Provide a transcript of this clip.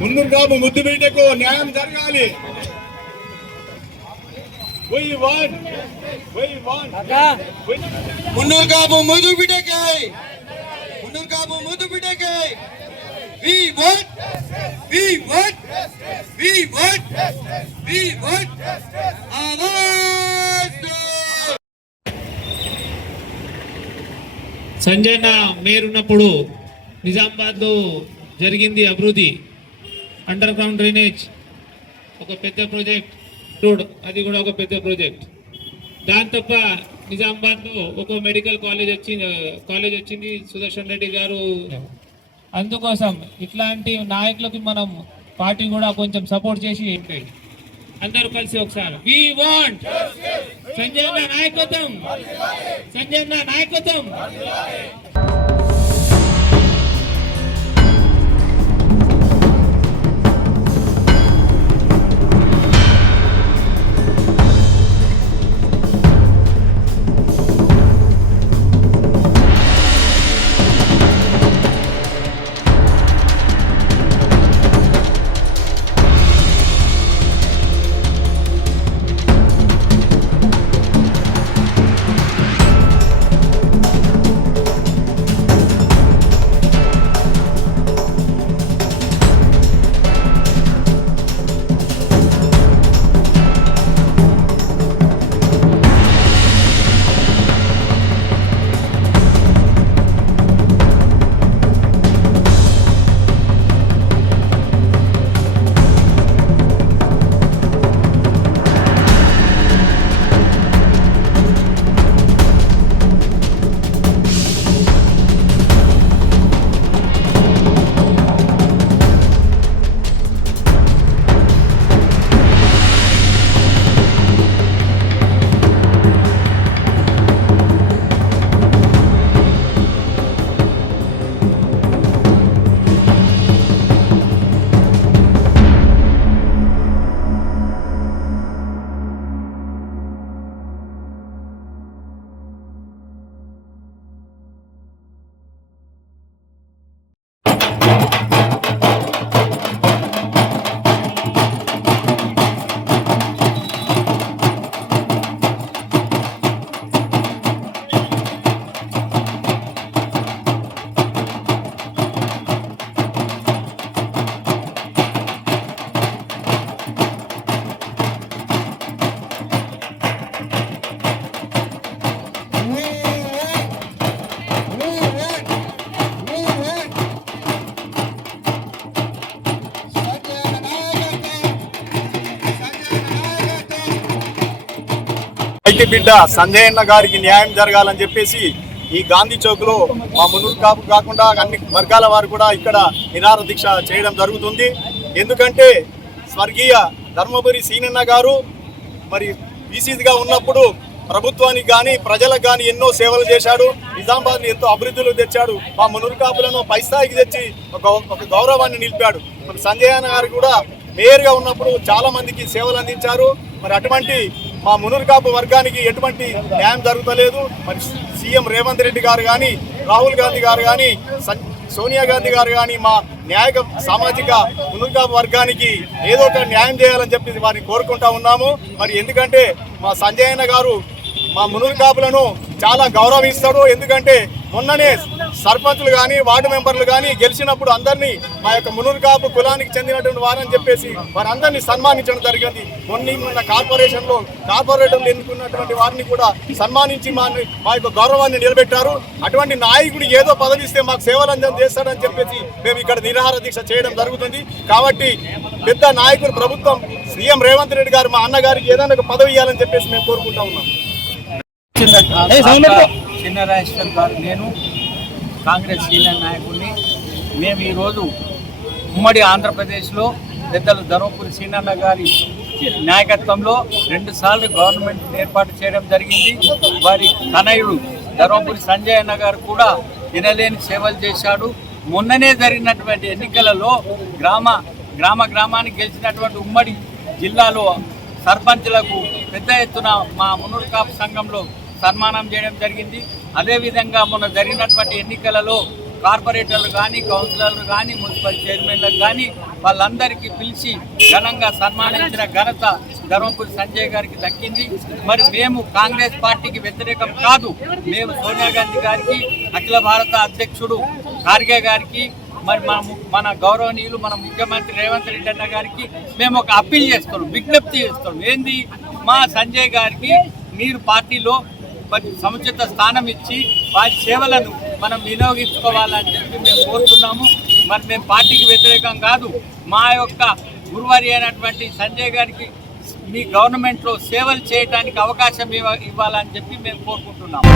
మున్నూరు ముద్దు బిడ్డకు న్యాయం జరగాలి. మున్నూరు కాపు ముద్దు బిడ్డకై, మున్నూరు కాపు ముద్దు బిడ్డకై we want సంజయ్ మేయర్ ఉన్నప్పుడు నిజామాబాద్లో జరిగింది అభివృద్ధి. అండర్ గ్రౌండ్ డ్రైనేజ్ ఒక పెద్ద ప్రాజెక్ట్, రోడ్ అది కూడా ఒక పెద్ద ప్రాజెక్ట్. దాని తప్ప నిజామాబాద్లో ఒక మెడికల్ కాలేజ్ వచ్చింది సుదర్శన్ రెడ్డి గారు. అందుకోసం ఇట్లాంటి నాయకులకి మనం పార్టీ కూడా కొంచెం సపోర్ట్ చేసి అందరూ కలిసి ఒకసారి వి వాంట్ సంజయ్ నాయకత్వం, సంజయ్ నాయకత్వం. ఐటీ బిడ్డ సంజయ్ అన్న గారికి న్యాయం జరగాలని చెప్పేసి ఈ గాంధీ చౌక్ లో మా మున్నూరు కాపు కాకుండా అన్ని వర్గాల వారు కూడా ఇక్కడ నిరాహార దీక్ష చేయడం జరుగుతుంది. ఎందుకంటే స్వర్గీయ ధర్మపురి సీనన్న గారు మరి బీసీగా ఉన్నప్పుడు ప్రభుత్వానికి కానీ ప్రజలకు కానీ ఎన్నో సేవలు చేశాడు. నిజామాబాద్ని ఎంతో అభివృద్ధిలో తెచ్చాడు. మా మున్నూరు కాపులను పై స్థాయికి తెచ్చి ఒక గౌరవాన్ని నిలిపాడు. మరి సంజయ్ అన్న గారు కూడా మేయర్గా ఉన్నప్పుడు చాలా మందికి సేవలు అందించారు. మరి అటువంటి మా మున్నూరు కాపు వర్గానికి ఎటువంటి న్యాయం జరుగుతలేదు. మరి సీఎం రేవంత్ రెడ్డి గారు కానీ, రాహుల్ గాంధీ గారు కానీ, సోనియా గాంధీ గారు కానీ మా సామాజిక మున్నూరు కాపు వర్గానికి ఏదో ఒక న్యాయం చేయాలని చెప్పి వారిని కోరుకుంటా ఉన్నాము. మరి ఎందుకంటే మా సంజయ్ అన్న గారు మా మున్నూరు కాపులను చాలా గౌరవిస్తాడు. ఎందుకంటే మొన్ననే సర్పంచులు కానీ వార్డు మెంబర్లు కానీ గెలిచినప్పుడు అందరినీ మా యొక్క మున్నూరు కాపు కులానికి చెందినటువంటి వారని చెప్పేసి వారందరినీ సన్మానించడం జరిగింది. మొన్న కార్పొరేటర్లు ఎన్నుకున్నటువంటి వారిని కూడా సన్మానించి మా యొక్క గౌరవాన్ని నిలబెట్టారు. అటువంటి నాయకుడు ఏదో పదవిస్తే మాకు సేవలు చేస్తాడని చెప్పేసి మేము ఇక్కడ నిరాహార దీక్ష చేయడం జరుగుతుంది. కాబట్టి పెద్ద నాయకులు ప్రభుత్వం సీఎం రేవంత్ రెడ్డి గారు మా అన్నగారికి ఏదైనా ఒక పదవి ఇవ్వాలని చెప్పేసి మేము కోరుకుంటా ఉన్నాం. చిన్నరాజేశ్వర్ గారు, నేను కాంగ్రెస్ సీనియర్ నాయకుడిని. మేము ఈరోజు ఉమ్మడి ఆంధ్రప్రదేశ్లో పెద్దలు ధర్మపురి సీనన్న గారి నాయకత్వంలో 2 సార్లు గవర్నమెంట్ ఏర్పాటు చేయడం జరిగింది. వారి తనయుడు ధర్మపురి సంజయ్ అన్న గారు కూడా వినలేని సేవలు చేశాడు. మొన్ననే జరిగినటువంటి ఎన్నికలలో గ్రామానికి గెలిచినటువంటి ఉమ్మడి జిల్లాలో సర్పంచ్లకు పెద్ద ఎత్తున మా మున్నూరు కాపు సంఘంలో సన్మానం చేయడం జరిగింది. అదేవిధంగా మొన్న జరిగినటువంటి ఎన్నికలలో కార్పొరేటర్లు కానీ, కౌన్సిలర్లు కానీ, మున్సిపల్ చైర్మన్లకు కానీ వాళ్ళందరికీ పిలిచి ఘనంగా సన్మానించిన ఘనత ధర్మపురి సంజయ్ గారికి దక్కింది. మరి మేము కాంగ్రెస్ పార్టీకి వ్యతిరేకం కాదు. మేము సోనియా గాంధీ గారికి, అఖిల భారత అధ్యక్షుడు ఖార్గే గారికి, మరి మన గౌరవనీయులు మన ముఖ్యమంత్రి రేవంత్ రెడ్డి అన్న గారికి మేము ఒక అప్పీల్ చేస్తున్నాం, విజ్ఞప్తి చేస్తున్నాం. ఏంది, మా సంజయ్ గారికి మీరు పార్టీలో మరి సముచిత స్థానం ఇచ్చి వారి సేవలను మనం వినియోగించుకోవాలని చెప్పి మేము కోరుతున్నాము. మరి మేము పార్టీకి వ్యతిరేకం కాదు. మా యొక్క గురువారి అయినటువంటి సంజయ్ గారికి మీ గవర్నమెంట్లో సేవలు చేయడానికి అవకాశం ఇవ్వాలని చెప్పి మేము కోరుకుంటున్నాము.